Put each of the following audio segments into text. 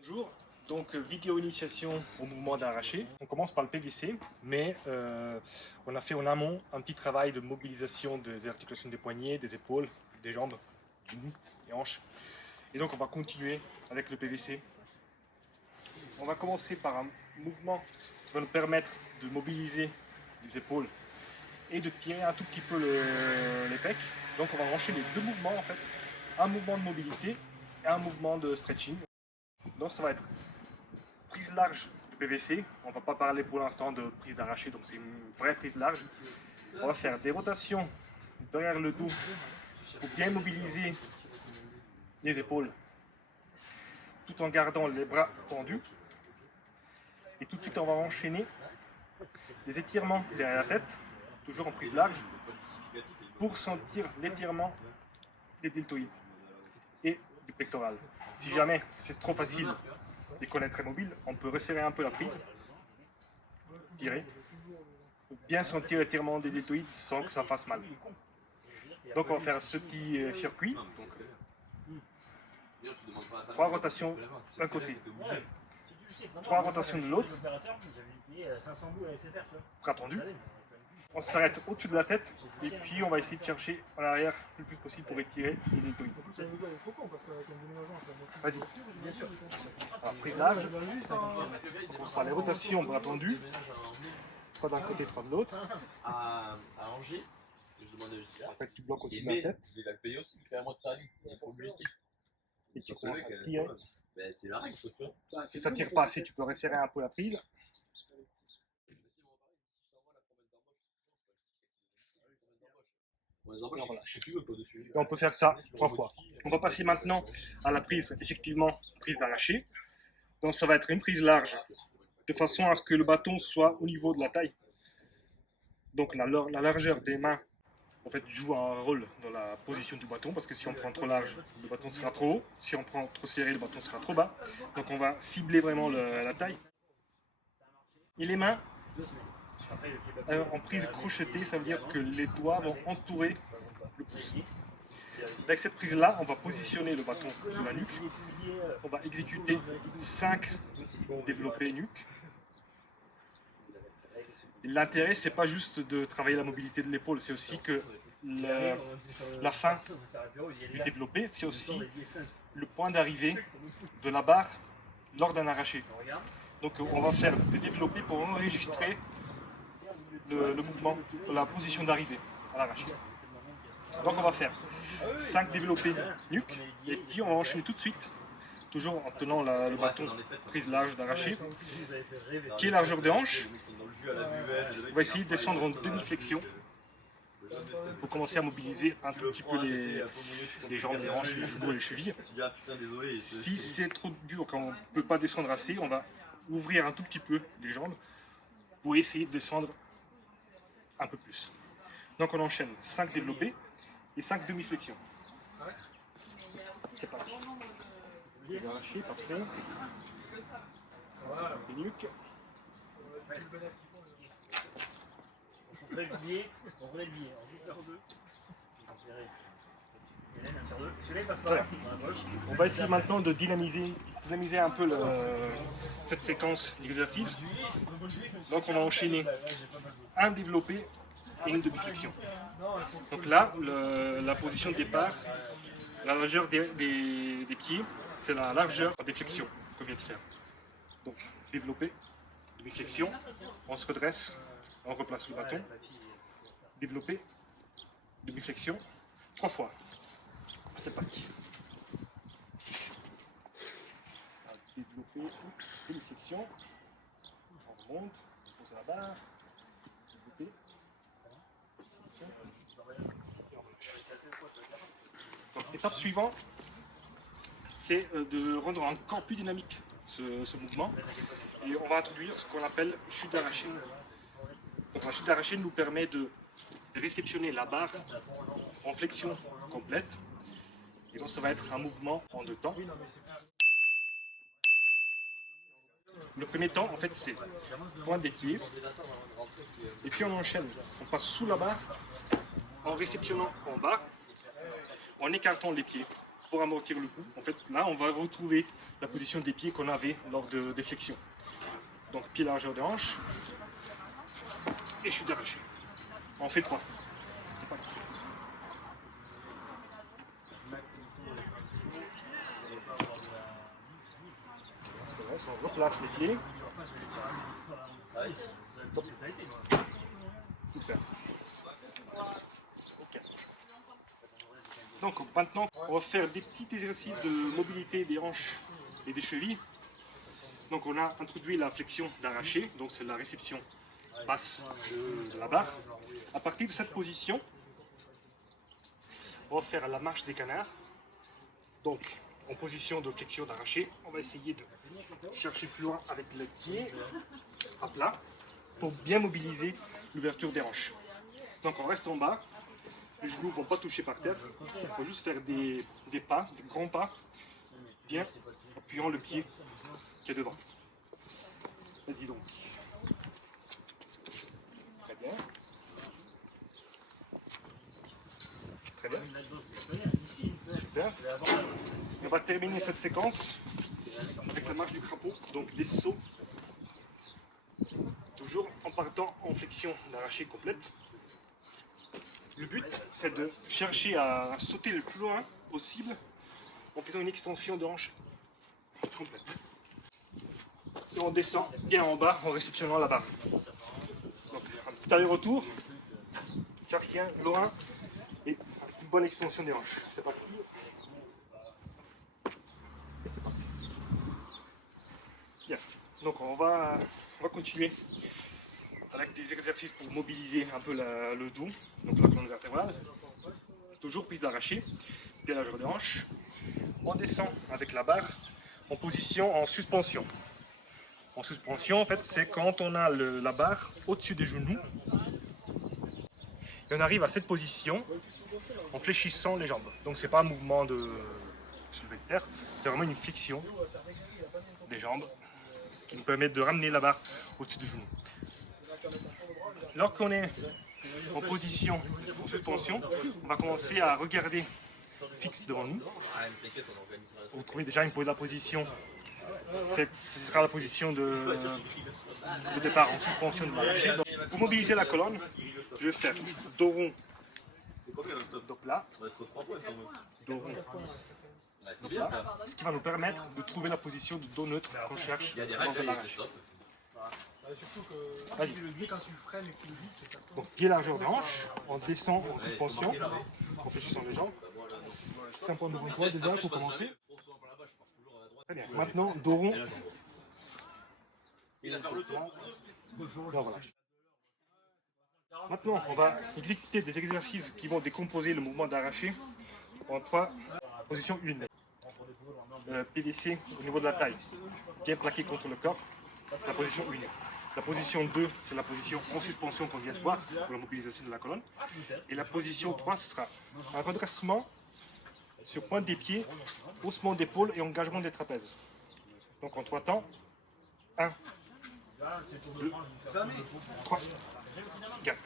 Bonjour, donc vidéo initiation au mouvement d'arraché. On commence par le PVC, mais on a fait en amont un petit travail de mobilisation des articulations des poignets, des épaules, des jambes, genoux et hanches. Et donc on va continuer avec le PVC. On va commencer par un mouvement qui va nous permettre de mobiliser les épaules et de tirer un tout petit peu les pecs. Donc on va enchaîner deux mouvements en fait, un mouvement de mobilité et un mouvement de stretching. Donc ça va être prise large de PVC. On ne va pas parler pour l'instant de prise d'arraché, donc c'est une vraie prise large. On va faire des rotations derrière le dos pour bien mobiliser les épaules tout en gardant les bras tendus. Et tout de suite on va enchaîner des étirements derrière la tête, toujours en prise large, pour sentir l'étirement des deltoïdes et du pectoral. Si jamais c'est trop facile et qu'on est très mobile, on peut resserrer un peu la prise, tirer, pour bien sentir l'étirement des deltoïdes sans que ça fasse mal. Donc on va faire ce petit circuit, donc 3 rotations d'un côté, 3 rotations de l'autre, bras tendus. On s'arrête au-dessus de la tête et puis on va essayer de chercher en arrière le plus possible pour étirer les deltoïdes. Vas-y. Alors, prise large. On commence par les rotations bras tendus. 3 d'un côté, 3 de l'autre. À Angers, je demandais aussi. Après tu bloques au-dessus de la tête. Il va le payer aussi, il fait un mois de travail pour le logistique. Et tu commences à tirer. Ben, c'est la règle, tu vois. Si ça tire pas assez, tu peux resserrer un peu la prise. Voilà. Et on peut faire ça 3 fois. On va passer maintenant à la prise, effectivement, prise d'arraché. Donc ça va être une prise large, de façon à ce que le bâton soit au niveau de la taille. Donc la largeur des mains, en fait, joue un rôle dans la position du bâton, parce que si on prend trop large, le bâton sera trop haut. Si on prend trop serré, le bâton sera trop bas. Donc on va cibler vraiment la taille. Et les mains, en prise crochetée, ça veut dire que les doigts vont entourer le pouce. Avec cette prise-là, on va positionner le bâton sur la nuque. On va exécuter 5 développés nuque. L'intérêt, c'est pas juste de travailler la mobilité de l'épaule, c'est aussi que la fin du développé, c'est aussi le point d'arrivée de la barre lors d'un arraché. Donc on va faire des développés pour enregistrer le mouvement, la position d'arrivée à l'arraché. Donc on va faire 5 développés nuque et puis on va enchaîner tout de suite, toujours en tenant le bâton prise large d'arraché, qui est largeur de hanche. On va essayer de descendre en demi-flexion pour commencer à mobiliser un tout petit peu les jambes, les hanches, les genoux et les chevilles. Si c'est trop dur, quand on ne peut pas descendre assez, on va ouvrir un tout petit peu les jambes pour essayer de descendre un peu plus. Donc on enchaîne 5 développés et 5 demi-flexions. C'est parti. Les arrachés, parfait. Les nuques. On voulait le billet, on voulait le billet. On va essayer maintenant de dynamiser un peu cette séquence d'exercice. Donc on va enchaîner un développé et une demi-flexion. Donc là, la position de départ, la largeur des pieds, c'est la largeur des flexions qu'on vient de faire. Donc développé, demi-flexion, on se redresse, on replace le bâton, développé, demi-flexion, 3 fois. C'est parti. Développer, demi-flexion, on remonte, on pose la barre, développer, donc l'étape suivante, c'est de rendre encore plus dynamique ce mouvement et on va introduire ce qu'on appelle chute d'arraché. Donc la chute d'arraché nous permet de réceptionner la barre en flexion complète. Et donc ça va être un mouvement en 2 temps. Le premier temps, en fait, c'est pointe des pieds. Et puis on enchaîne. On passe sous la barre en réceptionnant en bas, en écartant les pieds. pour amortir le coup. En fait, là, on va retrouver la position des pieds qu'on avait lors des flexions. Donc, pied largeur de hanche et chute d'arraché. On fait 3. C'est parti. On replace les pieds. Super. Ok. Donc maintenant, on va faire des petits exercices de mobilité des hanches et des chevilles. Donc on a introduit la flexion d'arraché, donc c'est la réception basse de la barre. À partir de cette position, on va faire la marche des canards. Donc en position de flexion d'arraché, on va essayer de chercher plus loin avec le pied à plat pour bien mobiliser l'ouverture des hanches. Donc on reste en bas, les genoux ne vont pas toucher par terre, il faut juste faire des pas, des grands pas, bien appuyant le pied qui est devant. Vas-y donc. Très bien. Très bien. Super. Et on va terminer cette séquence avec la marche du crapaud, donc des sauts. Toujours en partant en flexion d'arraché complète. Le but, c'est de chercher à sauter le plus loin possible en faisant une extension de hanche complète. Et on descend bien en bas en réceptionnant la barre. Donc un petit aller-retour, cherche bien loin et avec une bonne extension des hanches. C'est parti. Et c'est parti. Yes. Donc on va continuer avec des exercices pour mobiliser un peu le dos, donc la colonne vertébrale. Toujours prise d'arraché, pied à largeur de hanche. On descend avec la barre en position en suspension. En suspension, en fait, c'est quand on a la barre au-dessus des genoux. Et on arrive à cette position en fléchissant les jambes. Donc c'est pas un mouvement de soulevé de terre, c'est vraiment une flexion des jambes qui nous permet de ramener la barre au-dessus du genou. Lorsqu'on est en position en suspension, on va commencer à regarder fixe devant nous. Vous trouvez déjà une la position, ce sera la position de départ en suspension de l'arraché. Pour mobiliser la colonne, je vais faire dos rond, dos plat, dos rond. Ce qui va nous permettre de trouver la position de dos neutre qu'on cherche lors de l'arrache. Surtout que tu le dis quand tu le freines et que tu le vis, c'est pas donc pied largeur de hanche, on descend en suspension, en fléchissant les jambes. 5 points devant toi déjà pour commencer. Très bien. Maintenant, dos rond. Voilà. Maintenant, on va exécuter des exercices qui vont décomposer le mouvement d'arraché en 3 positions 1. PVC au niveau de la taille, bien plaqué contre le corps, c'est la position 1. La position 2, c'est la position en suspension qu'on vient de voir pour la mobilisation de la colonne. Et la position 3, ce sera un redressement sur pointe des pieds, haussement d'épaule et engagement des trapèzes. Donc en 3 temps, 1, 2, 3, 4.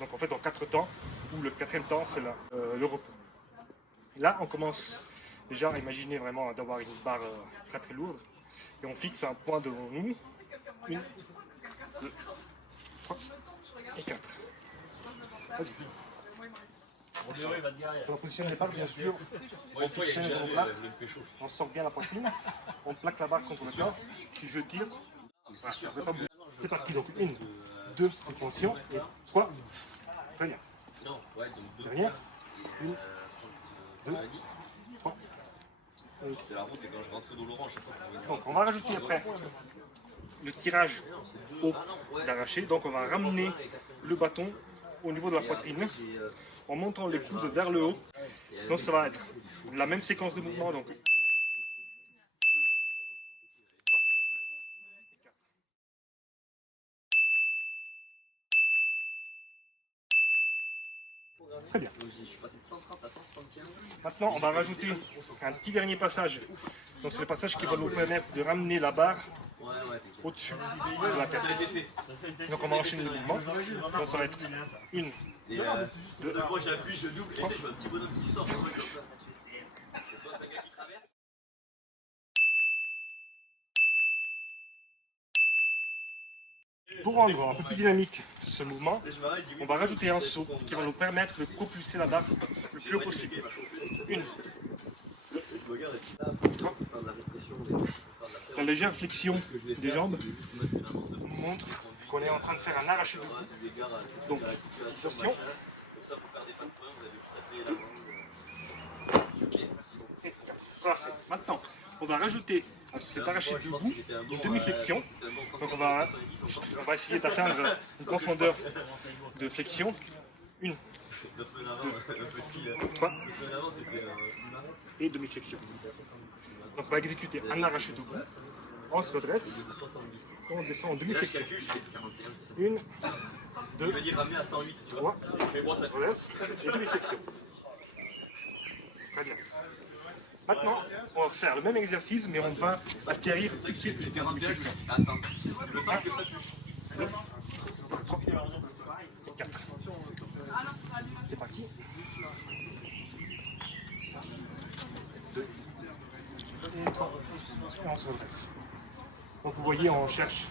Donc en fait en 4 temps, où le 4e temps c'est le repos. Là on commence déjà à imaginer vraiment d'avoir une barre très très lourde et on fixe un point devant nous. 1, 2, 3 et 4. Vas-y. Pour la position de départ, bien sûr, on fixe bien les jambes plates, on sort bien la poitrine, on plaque la barre contre le corps. Si je tire, c'est parti. Donc 1, 2, suspension et 3. Très bien. Dernière. 1, 2, 3. C'est la route et quand je rentre dans l'orange. Donc on va rajouter après le tirage haut d'arraché. Donc on va ramener le bâton au niveau de la poitrine en montant les coudes vers le haut. Donc ça va être la même séquence de mouvement. Donc très bien. Maintenant, on va rajouter un petit dernier passage. Donc c'est le passage qui va nous permettre de ramener la barre au-dessus de la tête. Donc on va enchaîner le mouvement. Donc ça va être 1, 2, Moi j'appuie, je double et tu sais, je vois un petit bonhomme qui sort, un truc comme ça. Pour rendre un peu plus dynamique ce mouvement, on va rajouter un saut qui va nous permettre de propulser la barre le plus haut possible. 1, 2, 3. La légère flexion des jambes montre qu'on est en train de faire un arraché de cou. Donc, fixation. 2, et 4. Parfait. Maintenant, on va rajouter à cet arraché debout une demi-flexion. Donc on va essayer d'atteindre une profondeur de flexion. 1, 2, 3 et demi-flexion. Donc on va exécuter un arraché debout. On se redresse. On descend en demi-flexion. 1, 2, 3. On se redresse et demi-flexion. Très bien. Maintenant, on va faire le même exercice, mais on va atterrir tout de suite. 4. C'est parti. 2. Et 3. Et on se redresse. Donc vous voyez, on cherche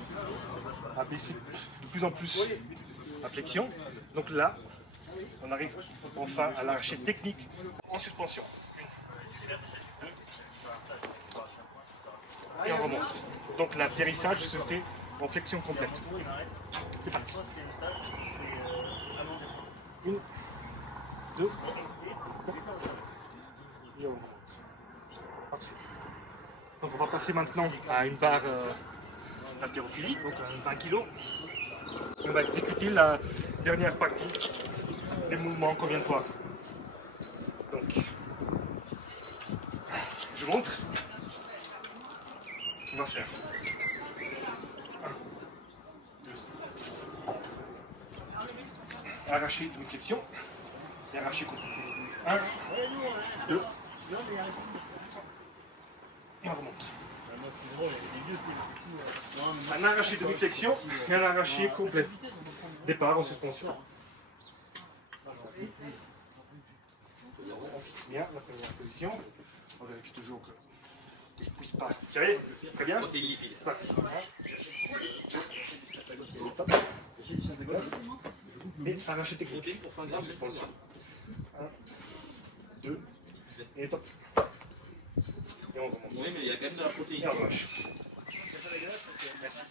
à baisser de plus en plus la flexion. Donc là, on arrive enfin à l'arraché technique en suspension. Et on remonte. Donc l'atterrissage se fait en flexion complète. C'est parti. 1, 2, 3. Et on remonte. Parfait. Donc on va passer maintenant à une barre d'haltérophilie, donc 20 kg. On va exécuter la dernière partie des mouvements qu'on vient de voir. Donc, je montre. On va faire 1, 2, arraché demi-flexion et arraché complet. 1, 2, et on remonte. Un arraché demi-flexion et un arraché complet. Départ en suspension. On fixe bien la première position. On vérifie toujours que je ne puisse pas tirer. Très bien. C'est parti. Et arraché technique en suspension. 1, 2, et top. Et on remonte. Oui, mais il y a quand même de la protéine. Et on relâche. Merci.